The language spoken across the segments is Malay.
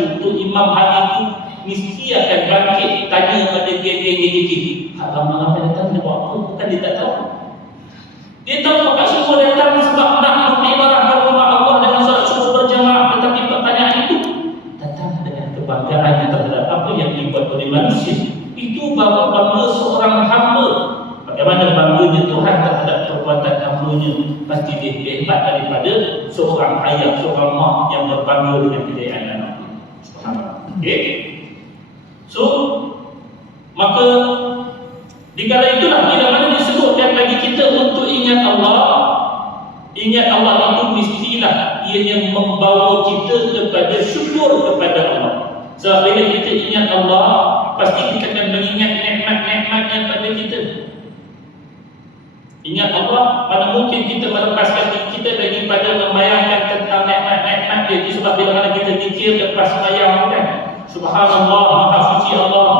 untuk imam hari itu mesti akan bangkit tanya pada dia. Abang apa datang dia buat apa? Bukan dia tak tahu. Dia tahu pakat semua datang sebab nak beribadah kepada rumah Allah dengan solat subuh berjamaah, tetapi pertanyaan itu datang dengan kebanggaan terhadap apa yang dibuat oleh manusia. Itu bangga seorang hamba. Bagaimana bangganya Tuhan terhadap perbuatan hamba-Nya, pasti dia hebat daripada seorang ayah, seorang mak yang berbangga dengan kejayaan anak. Subhanallah. Okey. So, maka dikala itulah bila mana disebutkan bagi kita untuk ingat Allah itu mestilah ianya membawa kita kepada syukur kepada Allah. Sebab bila kita ingat Allah, pasti kita akan mengingat nikmat-nikmat yang pada kita. Ingat Allah, mana mungkin kita melepaskan diri kita daripada membayangkan tentang nikmat-nikmat dia. Sebab bila mana kita fikir lepas sembahyang kan, subhanallah, maha suci Allah,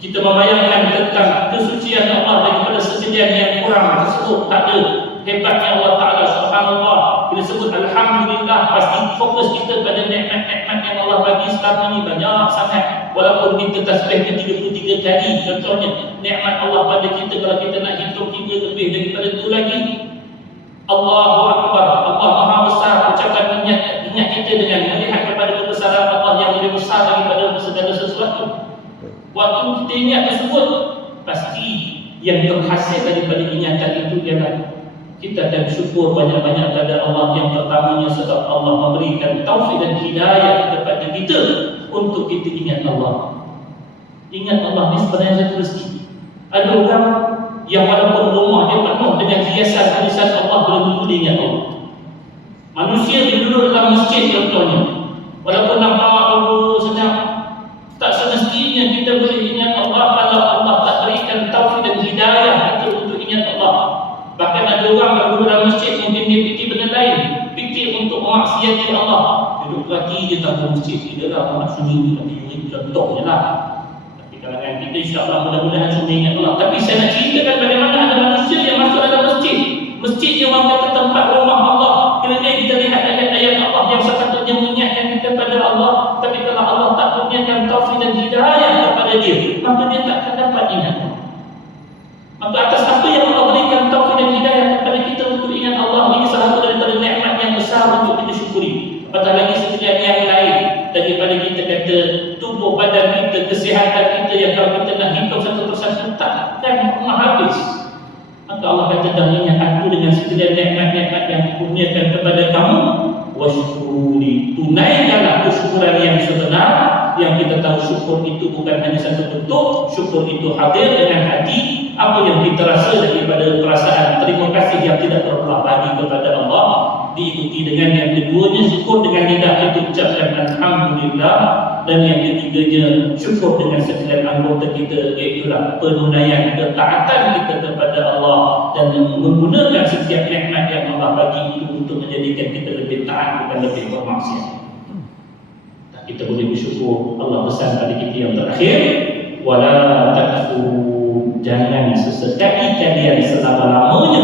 kita membayangkan tentang kesucian Allah daripada sekejap yang kurang tersebut. Tak ada hebatnya Allah Ta'ala, subhanallah. Bila sebut alhamdulillah, pasti fokus kita pada nikmat-nikmat yang Allah bagi selama ini banyak sangat. Walaupun kita tasbih 33 kali, contohnya nikmat Allah pada kita, kalau kita nak hitung 3 lebih daripada itu lagi. Allahu Akbar, Allah Maha Besar. Ucapan ingat kita dengan melihat kepada kebesaran Allah yang lebih besar daripada segala sesuatu. Waktu kita ingat tersebut, pasti yang terhasil daripada ingatan itu ialah kita akan syukur banyak-banyak kepada Allah yang pertamanya sebab Allah memberikan taufik dan hidayah kepada kita untuk kita ingat Allah. Ingat Allah ni sebenarnya satu rezeki. Ada orang yang walaupun rumah dia penuh dengan hiasan tulisan Allah, belum tentu dia ingat Allah. Manusia dia duduk dalam masjid contohnya, walaupun nampak senang, tak semestinya kita boleh ingat Allah kalau Allah tak berikan taufik dan hidayah kita untuk ingat Allah. Bahkan ada orang kalau duduk dalam masjid, mungkin dia fikir benda lain, fikir untuk memaksiati Allah. Duduk perhati dia tak masjid, dia dah nak sunyi nanti contohnya lah. Tapi kalangan kita insya-Allah mudah-mudahan semua ingat Allah. Tapi saya nak ceritakan bagaimana ada manusia yang masuk dalam masjid. Masjid yang orang kata tempat rumah Allah. Kerana kita lihat ayat-ayat Allah yang sepatutnya mengingatkan kita pada Allah, tapi kalau Allah tak kurniakan taufik dan hidayah kepada dia, maka dia tak akan dapat ingat. Maka atas apa yang Allah berikan taufik dan hidayah kepada kita untuk ingat Allah, ini salah satu daripada nikmat yang besar untuk kita syukuri. Apatah lagi sekalian yang lain daripada kita kata tubuh badan kita, kesihatan kita yang kalau kita nak hitung satu persatu tak akan pernah habis. Maka Allah kata, dah ingat aku dengan sekalian nikmat-nikmat yang dikurniakan kepada kamu, wasyukuri, tunaikanlah kesyukuran yang sebenar. Yang kita tahu syukur itu bukan hanya satu bentuk, syukur itu hadir dengan hati, apa yang kita rasa daripada perasaan terima kasih yang tidak pernah bagi kepada Allah, diikuti dengan yang keduanya syukur dengan lidah itu ucapkan alhamdulillah, dan yang ketiganya syukur dengan sekalian anggota kita, iaitu penunaian ketaatan kita kepada Allah dan menggunakan setiap nikmat yang Allah bagi itu untuk menjadikan kita lebih taat bukan lebih bermaksiat. Kita boleh bersyukur. Allah pesan pada kita yang terakhir, wala takfuru, jangan sesekali kalian selama-lamanya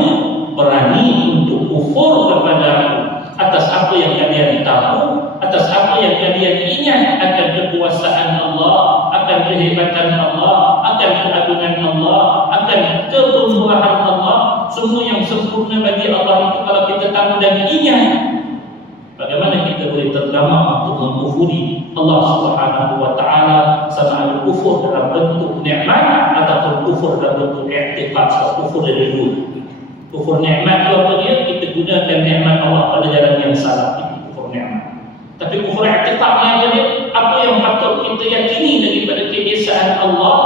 berani untuk kufur kepada aku atas apa yang kalian tahu, atas apa yang kalian ingat akan kekuasaan Allah, akan kehebatan Allah, akan keagungan Allah, akan kepemurahan Allah. Semua yang sempurna bagi Allah itu kalau kita tahu dan ingat, bagaimana kita boleh terdamak untuk mengkufuri Allah Subhanahu wa Ta'ala, sama ada kufur dalam bentuk nikmat ataupun kufur dalam bentuk i'tiqad. Kufur dari dua. Kufur nikmat itu apa dia? Kita gunakan nikmat Allah pada jalan yang salah, itu kufur nikmat. Tapi kufur i'tiqad ni apa dia? Apa yang patut kita yakini daripada keesaan Allah,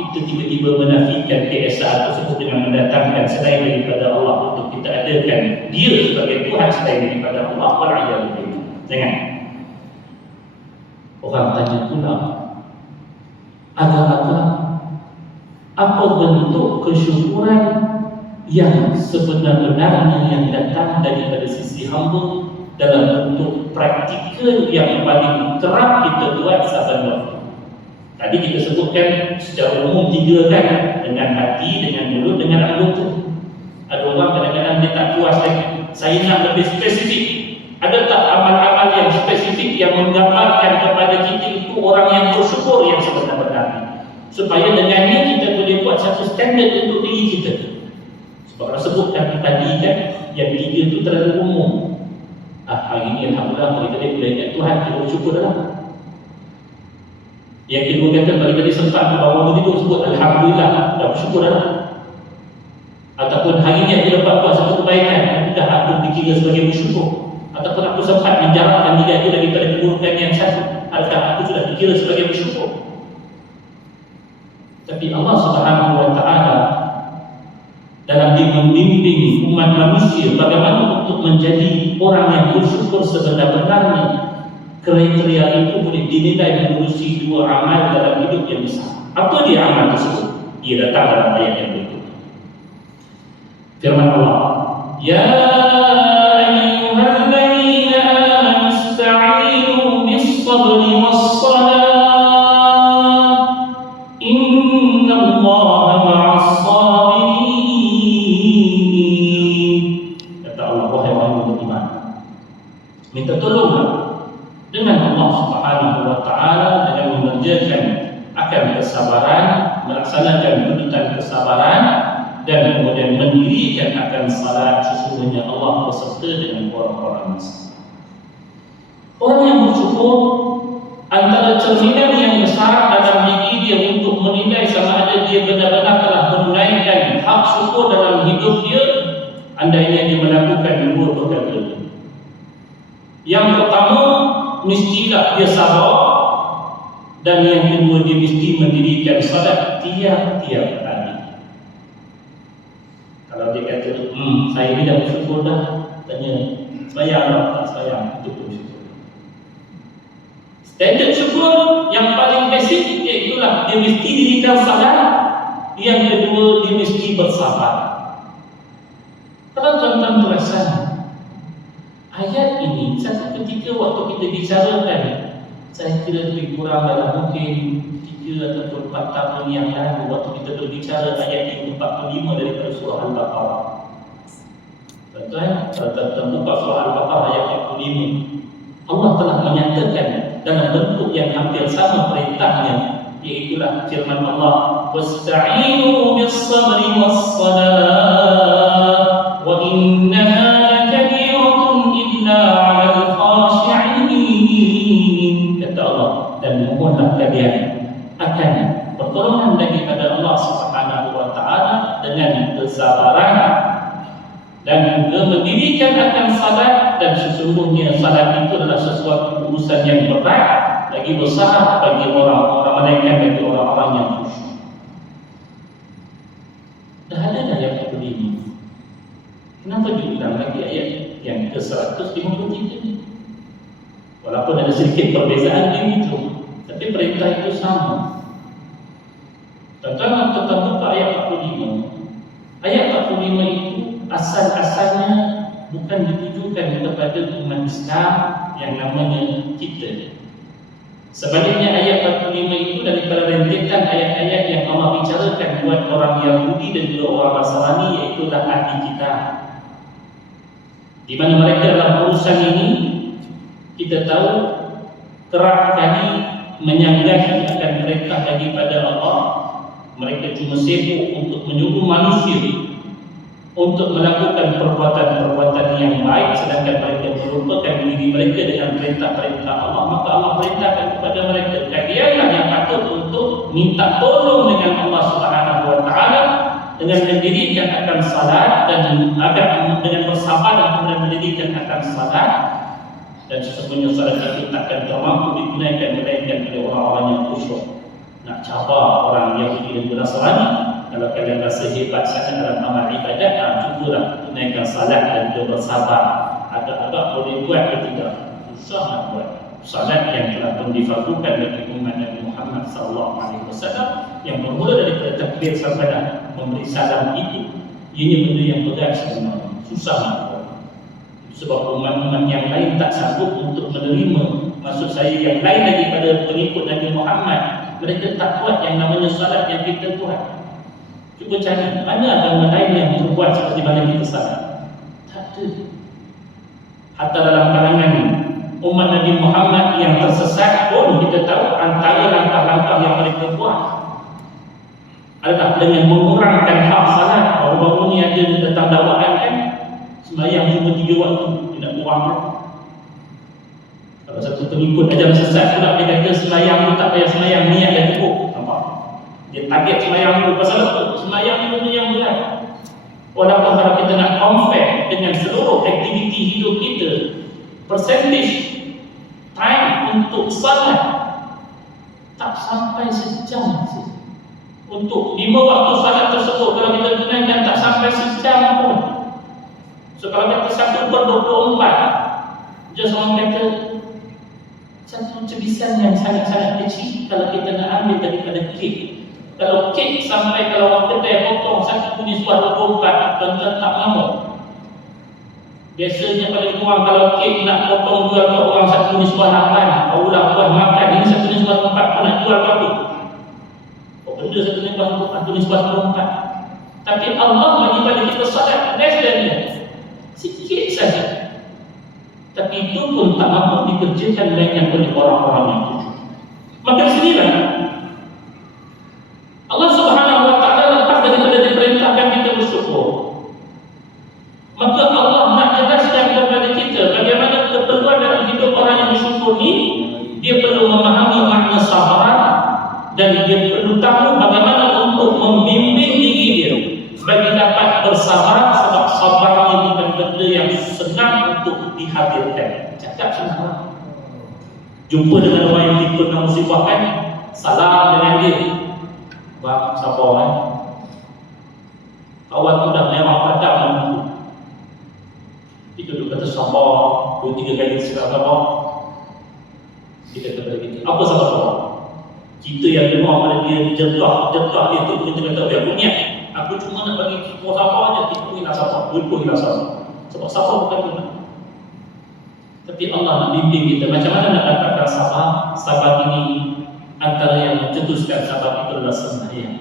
kita tiba-tiba menafikan keesaan tersebut dengan mendatangkan selain daripada Allah untuk kita adakan dia sebagai Tuhan selain daripada Allah. Wal'iyadu. Jangan. Orang tanya pula, agak-agak apa bentuk kesyukuran yang sebenar-benarnya yang datang daripada sisi hamba dalam bentuk praktikal yang paling kerap kita buat sahabat waktu. Tadi kita sebutkan secara umum 3 kan, dengan hati, dengan mulut, dengan anggota. Ada orang kadang-kadang dia tak puas lagi, saya nak lebih spesifik. Ada tak amal-amal yang spesifik yang menggambarkan kepada kita itu orang yang bersyukur yang sebenar-benarnya, supaya dengannya kita boleh buat satu standard untuk diri kita. Sebab orang sebutkan tadi kan, yang tiga itu terlalu umum. Hari ini alhamdulillah kita boleh ingat Tuhan, kita bersyukur dah. Yang kedua kata, bagi tadi sempat bangun tidur sebut alhamdulillah, dah bersyukur dah. Ataupun hari ini aku dapat buat satu kebaikan, dah aku dikira sebagai bersyukur. Ataupun aku sempat menjarakkan diri aku daripada keburukan yang satu, adakah aku sudah dikira sebagai bersyukur? Tapi Allah Subhanahu wa Ta'ala dalam dia membimbing umat manusia bagaimana untuk menjadi orang yang bersyukur sebenar-benarnya, kriteria itu boleh dinilai menerusi dua amal dalam hidup yang besar. Apa dia amal tersebut? Ia datang dalam ayat yang berikut. Firman Allah, Ya ayyuhalladzina amanu ista'inu bis-sabri was-salah, innallaha ma'as-sabirin. Kata Allah, wahai orang yang beriman, minta tolonglah dengan Allah Subhanahu wa Ta'ala dengan mengerjakan akan kesabaran, melaksanakan tuntutan kesabaran, dan kemudian mendirikan akan salat. Sesungguhnya Allah berserta dengan orang-orang yang sabar. Orang yang bersyukur antara cerminan yang besar dalam diri dia untuk menilai sama ada dia benar-benar telah menunaikan hak syukur dalam hidup dia, andainya dia melakukan dua perkara. Yang pertama, mestilah dia sabar, dan yang kedua dia mesti mendirikan salat tiap-tiap hari. Kalau dia kata, saya ni dah bersyukur dah, tanya, sayang tak sayang, itu pun syukur. Standard syukur yang paling basic iaitulah dia mesti dirikan salat, yang kedua dia mesti bersabar. Kalau tuan-tuan perasan, ayat ini satu ketika waktu kita bicarakan, saya kira lebih kurang dalam mungkin 3 atau 4 tahun yang lalu, waktu kita berbicara ayat yang 45 daripada surah Al-Baqarah. Tuan-tuan, kalau tuan-tuan buka surah Al-Baqarah ayat 45, Allah telah menyatakan dalam bentuk yang hampir sama perintahnya, iaitulah firman Allah, wasta'inu bis-sabri was-salah wa innaha lakabiratun illa 'alal khashi'in. Kata Allah, dan mohonlah kalian akan pertolongan daripada Allah Subhanahu wa Ta'ala dengan kesabaran dan juga mendirikan akan salat, dan sesungguhnya salat itu adalah sesuatu urusan yang berat, lagi besar bagi orang-orang mereka, bagi orang-orang yang khusyuk. Dah ada dah yang seperti ini. Kenapa diulang lagi ayat yang ke-153 ini? Walaupun ada sedikit perbezaan di ujung, tapi perintah itu sama. Tuan-tuan tetap buka ayat 45. Ayat 45 itu asal-asalnya bukan ditujukan kepada umat Islam yang namanya kita. Sebaliknya ayat 45 itu daripada rentetan ayat-ayat yang Allah bicarakan buat orang Yahudi dan juga orang Nasrani, iaitu ahli kitab, di mana mereka dalam urusan ini kita tahu kerap kali menyanggahi akan perintah daripada Allah. Mereka cuma sibuk untuk menyuruh manusia untuk melakukan perbuatan-perbuatan yang baik, sedangkan mereka melupakan diri mereka dengan perintah-perintah Allah. Maka Allah perintahkan kepada mereka, kalianlah yang patut untuk minta tolong dengan Allah Subhanahu wa Ta'ala dengan mendirikan akan salat, dan agar dengan bersabar dan kemudian mendirikan akan salat. Dan sesungguhnya salat itu takkan termampu ditunaikan melainkan oleh orang-orang yang khusyuk. Nak cabar orang Yahudi dan Nasrani, kalau kalian rasa hebat sangat dalam amal ibadat, cubalah tunaikan salat dan juga bersabar. Agak-agak boleh buat atau tidak? Susah nak buat. Salat yang telah pun difardukan bagi umat Nabi Muhammad SAW, yang bermula daripada takbir sampai dah memberi salam itu, ini benda yang berat sebenarnya. Susah nak buat. Sebab umat-umat yang lain tak sanggup untuk menerima. Maksud saya yang lain daripada pengikut Nabi Muhammad, mereka tak buat yang namanya salat yang kita buat. Cuba cari mana agama lain yang berbuat seperti mana kita salat. Tak ada. Hatta dalam kalangan umat Nabi Muhammad yang tersesat pun kita tahu antara langkah-langkah yang mereka buat adalah dengan mengurangkan hak salat. Baru-baru ni ada tentang dakwaan kan, sembahyang cuma 3 waktu, tidak kurang kan. Kalau satu pengikut ajaran sesat pula dia kata sembahyang tu tak payah sembahyang, niat dah cukup. Nampak? Dia target sembahyang tu pasal apa? Sembahyang ni benda yang berat. Walaupun kalau kita nak compare dengan seluruh aktiviti hidup kita, percentage time untuk salat tak sampai sejam saja. Untuk 5 waktu salat tersebut kalau kita gunakan tak sampai sejam pun. So kalau kata 1/24, just orang kata satu cebisan yang sangat-sangat kecil kalau kita nak ambil daripada kek. Kalau kek sampai kalau orang kedai potong 1/24, tuan-tuan tak ngamuk. Biasanya paling kurang kalau kek nak potong jual ke orang 1/8, barulah buat makan. Ini 1/4 pun nak jual berapa? Benda 1/4. Tapi Allah bagi pada kita salat less than that, sikit saja. Tapi itu pun tak mampu dikerjakan dengan oleh orang-orang yang tujuh. Maka sinilah Allah Subhanahu wa taala lepas daripada diperintahkan kita bersyukur, maka Allah nak jelaskan kepada kita bagaimana keperluan dalam hidup orang yang bersyukur ni. Dia perlu memahami makna sabar dan dia perlu tahu bagaimana untuk membimbing diri dia bagi dapat bersabar, sebab sabar ini bukan benda yang senang untuk dihadirkan. Cakap senang. Jumpa dengan orang yang tipu dengan musibah kan, salam dengan dia. Bang, sabar kan? Kawan tu dah memang padam dengan itu. Dia kata sabar, 2-3 kali sabar. Dia kata pada kita, apa sabar? Kita yang dengar pada dia jegah dia tu, kita kata dia punya. Aku cuma nak bagi kita sabar aja, kita hilang sabar, betul hilang sabar. Sebab sabar bukan guna. Tapi Allah nak bimbing kita macam mana nak dapatkan sabar. Sabar ini antara yang mencetuskan sabar itu adalah sembahyang.